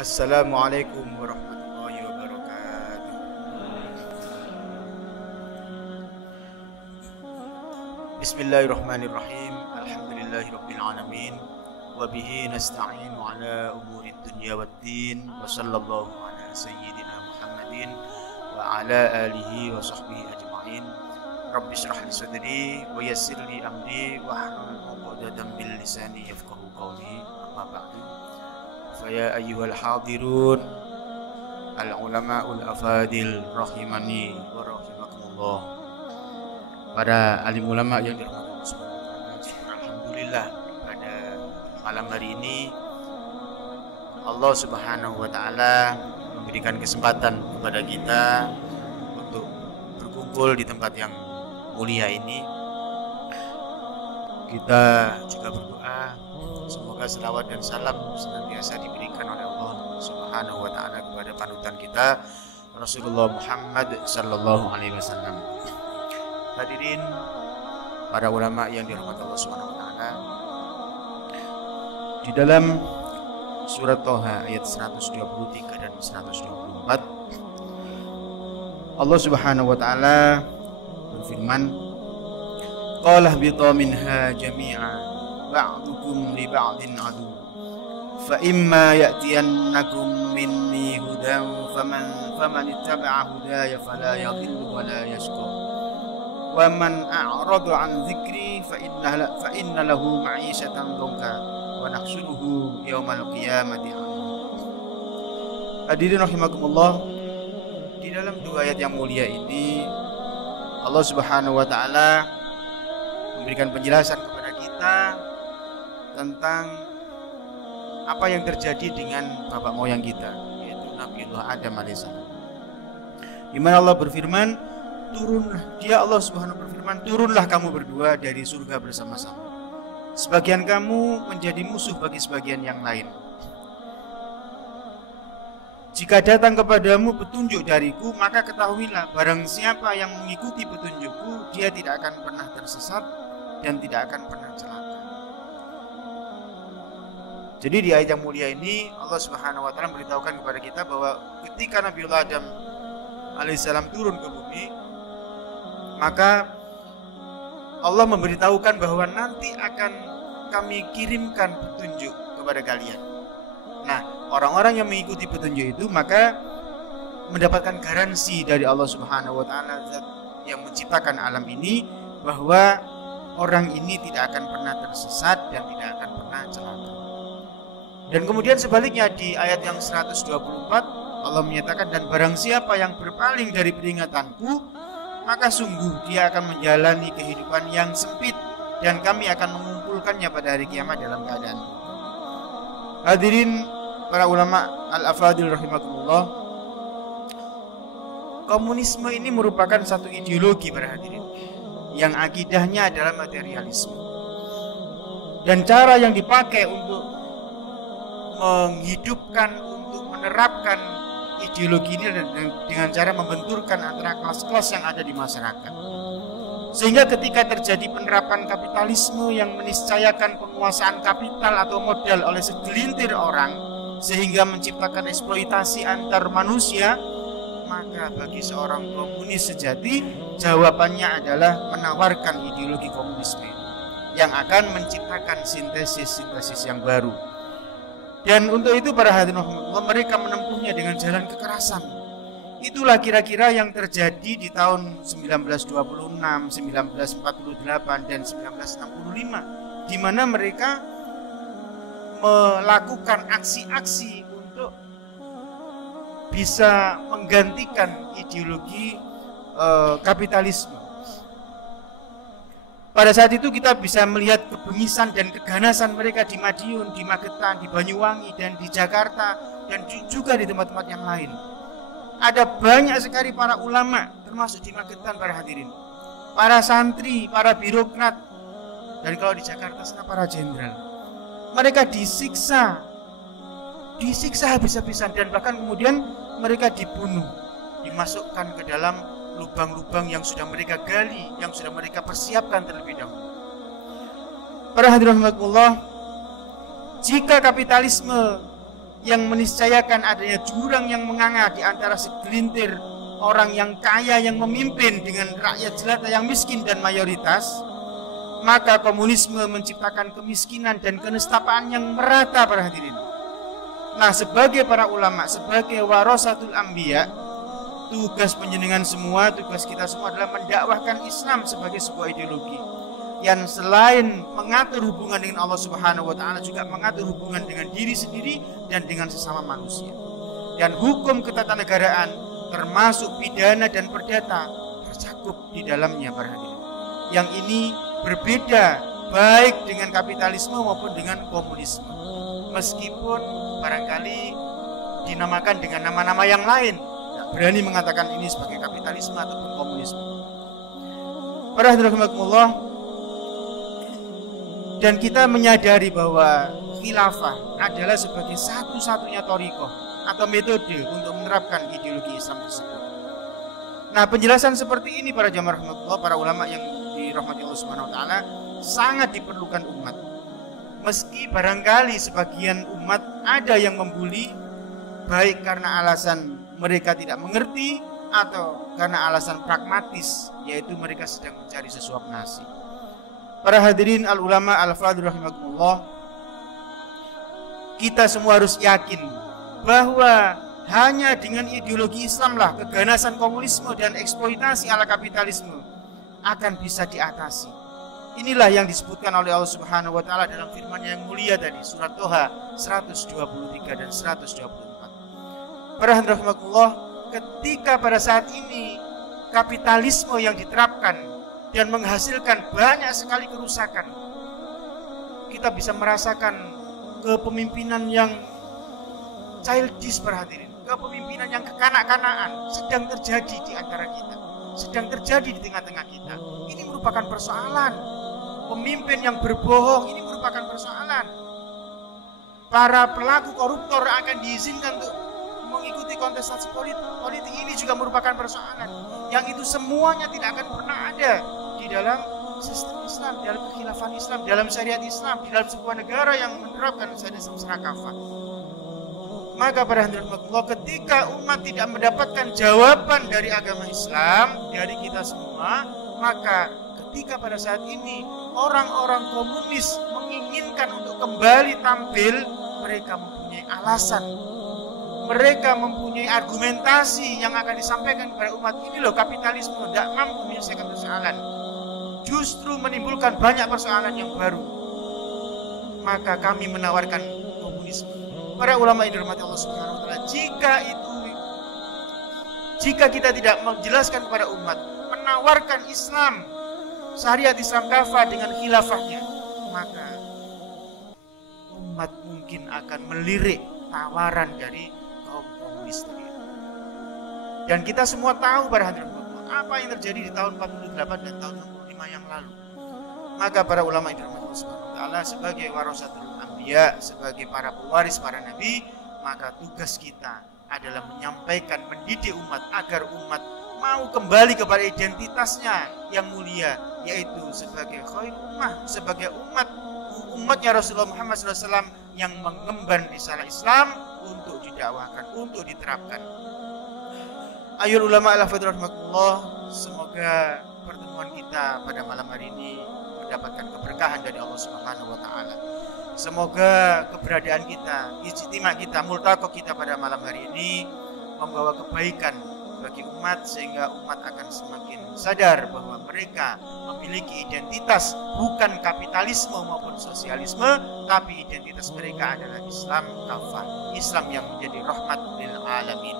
Assalamualaikum warahmatullahi wabarakatuh. Bismillahirrahmanirrahim. Alhamdulillahirabbil alamin. Wa bihi nasta'inu ala umurid dunya waddin. Wa sallallahu ala sayyidina Muhammadin wa ala alihi wa sahbihi ajma'in. Rabbi shrah li sadri wa yassir li amri wa hlul 'uqdatam min lisani yafqahu qawli. Amma ba'du. Faya ayyuhal hadirun al-ulama'ul afadil rahimani wa rahimakumullah. Para alim ulama yang dirahmati Allah Subhanahu wa taala, alhamdulillah pada malam hari ini Allah Subhanahu wa taala memberikan kesempatan kepada kita untuk berkumpul di tempat yang mulia ini. Kita juga berdoa semoga selawat dan salam senantiasa diberikan oleh Allah Subhanahu wa taala kepada panutan kita Rasulullah Muhammad sallallahu alaihi wasallam. Hadirin para ulama yang dirahmati Allah Subhanahu wa taala, di dalam surat Thaha ayat 123 dan 124 Allah Subhanahu wa taala berfirman, qala bita minha jami'a ba'dukum li ba'din adu fa imma ya'tiyannakum minni hudan faman ittaba'a hudaya fala yadhillu wa la yashqa wa man a'rada 'an dzikri fa inna lahu ma'isyatan dhanka wa nahsyuruhu yaumal qiyamati. Hadirin rahimakumullah, di dalam dua ayat yang mulia ini Allah Subhanahu wa taala memberikan penjelasan kepada kita tentang apa yang terjadi dengan bapak moyang kita, yaitu Nabiullah Adam alaihissalam. Di mana Allah berfirman, Allah Subhanahu berfirman, turunlah kamu berdua dari surga bersama-sama. Sebagian kamu menjadi musuh bagi sebagian yang lain. Jika datang kepadamu petunjuk dariku, maka ketahuilah barang siapa yang mengikuti petunjukku, dia tidak akan pernah tersesat dan tidak akan pernah celaka. Jadi di ayat yang mulia ini Allah Subhanahu wa taala memberitahukan kepada kita bahwa ketika Nabiullah Adam alaihissalam turun ke bumi, maka Allah memberitahukan bahwa nanti akan kami kirimkan petunjuk kepada kalian. Nah, orang-orang yang mengikuti petunjuk itu maka mendapatkan garansi dari Allah Subhanahu wa taala, zat yang menciptakan alam ini, bahwa orang ini tidak akan pernah tersesat dan tidak akan pernah celaka. Dan kemudian sebaliknya di ayat yang 124 Allah menyatakan, dan barang siapa yang berpaling dari peringatanku, maka sungguh dia akan menjalani kehidupan yang sempit dan kami akan mengumpulkannya pada hari kiamat dalam keadaan. Hadirin para ulama al-afadil rahimakumullah, komunisme ini merupakan satu ideologi para hadirin yang akidahnya adalah materialisme. Dan cara yang dipakai untuk menghidupkan, untuk menerapkan ideologi ini dengan cara membenturkan antara kelas-kelas yang ada di masyarakat. Sehingga ketika terjadi penerapan kapitalisme yang meniscayakan penguasaan kapital atau modal oleh segelintir orang, sehingga menciptakan eksploitasi antar manusia, maka bagi seorang komunis sejati, jawabannya adalah menawarkan ideologi komunisme yang akan menciptakan sintesis-sintesis yang baru. Dan untuk itu para hadirin mereka menempuhnya dengan jalan kekerasan. Itulah kira-kira yang terjadi di tahun 1926, 1948 dan 1965, di mana mereka melakukan aksi-aksi untuk bisa menggantikan ideologi kapitalisme. Pada saat itu kita bisa melihat kebengisan dan keganasan mereka di Madiun, di Magetan, di Banyuwangi, dan di Jakarta, dan juga di tempat-tempat yang lain. Ada banyak sekali para ulama, termasuk di Magetan para hadirin, para santri, para birokrat, dan kalau di Jakarta sana para jenderal. Mereka disiksa habis-habisan, dan bahkan kemudian mereka dibunuh, dimasukkan ke dalam lubang-lubang yang sudah mereka gali, yang sudah mereka persiapkan terlebih dahulu. Para hadirin rahimakumullah, jika kapitalisme yang meniscayakan adanya jurang yang menganga di antara segelintir orang yang kaya yang memimpin dengan rakyat jelata yang miskin dan mayoritas, maka komunisme menciptakan kemiskinan dan kenistapaan yang merata para hadirin. Nah, sebagai para ulama, sebagai warasatul anbiya, tugas panjenengan semua, tugas kita semua adalah mendakwahkan Islam sebagai sebuah ideologi yang selain mengatur hubungan dengan Allah Subhanahu wa taala juga mengatur hubungan dengan diri sendiri dan dengan sesama manusia. Dan hukum ketatanegaraan termasuk pidana dan perdata tercakup di dalamnya para hadirin. Yang ini berbeda baik dengan kapitalisme maupun dengan komunisme. Meskipun barangkali dinamakan dengan nama-nama yang lain, tidak berani mengatakan ini sebagai kapitalisme ataupun komunisme. Para hadirin rahimakumullah, dan kita menyadari bahwa khilafah adalah sebagai satu-satunya thariqah atau metode untuk menerapkan ideologi Islam tersebut. Nah, penjelasan seperti ini para jamaah rahmatullah, para ulama yang dirahmati Allah Subhanahu wa taala, sangat diperlukan umat. Meski barangkali sebagian umat ada yang membuli baik karena alasan mereka tidak mengerti atau karena alasan pragmatis, yaitu mereka sedang mencari sesuap nasi. Para hadirin al-ulama al-fadhil rahimakumullah, kita semua harus yakin bahwa hanya dengan ideologi Islamlah keganasan komunisme dan eksploitasi ala kapitalisme akan bisa diatasi. Inilah yang disebutkan oleh Allah Subhanahu wa taala dalam firman-Nya yang mulia tadi, surat Toha 123 dan 124. Para hadirin rahimakumullah, ketika pada saat ini kapitalisme yang diterapkan dan menghasilkan banyak sekali kerusakan, kita bisa merasakan kepemimpinan yang childish para hadirin, kepemimpinan yang kekanak-kanaan sedang terjadi di antara kita, sedang terjadi di tengah-tengah kita. Ini merupakan persoalan. Pemimpin yang berbohong ini merupakan persoalan. Para pelaku koruptor akan diizinkan untuk mengikuti kontestasi politik ini juga merupakan persoalan. Yang itu semuanya tidak akan pernah ada di dalam sistem Islam, dalam kekhilafan Islam, dalam syariat Islam, di dalam sebuah negara yang menerapkan syariat Islam secara kafah. Maka para hadirin rahimakumullah, ketika umat tidak mendapatkan jawaban dari agama Islam, dari kita semua, maka ketika pada saat ini orang-orang komunis menginginkan untuk kembali tampil, mereka mempunyai alasan, mereka mempunyai argumentasi yang akan disampaikan kepada umat. Ini loh kapitalisme tidak mampu menyelesaikan persoalan, justru menimbulkan banyak persoalan yang baru. Maka kami menawarkan komunisme. Para ulama yang dirahmati Allah Subhanahu wa taala, jika kita tidak menjelaskan kepada umat, menawarkan Islam, syariat Islam kafah dengan khilafahnya, maka umat mungkin akan melirik tawaran dari kaum komunis tadi. Dan kita semua tahu para hadirin apa yang terjadi di tahun 48 dan tahun 65 yang lalu. Maka para ulama yang dirahmati Allah Subhanahu wa taala, sebagai warasatul anbiya, sebagai para pewaris para nabi, maka tugas kita adalah menyampaikan, mendidik umat agar umat mau kembali kepada identitasnya yang mulia, yaitu sebagai khair ummah, sebagai umatnya Rasulullah Muhammad SAW yang mengemban risalah Islam untuk didakwahkan, untuk diterapkan. Ayol ulama al-fadhil rahmatullah, semoga pertemuan kita pada malam hari ini mendapatkan keberkahan dari Allah Subhanahu wa taala. Semoga keberadaan kita, ijtima kita, multaqo kita pada malam hari ini membawa kebaikan bagi umat, sehingga umat akan semakin sadar bahwa mereka memiliki identitas bukan kapitalisme maupun sosialisme, tapi identitas mereka adalah Islam kafah, Islam yang menjadi rahmat lil alamin.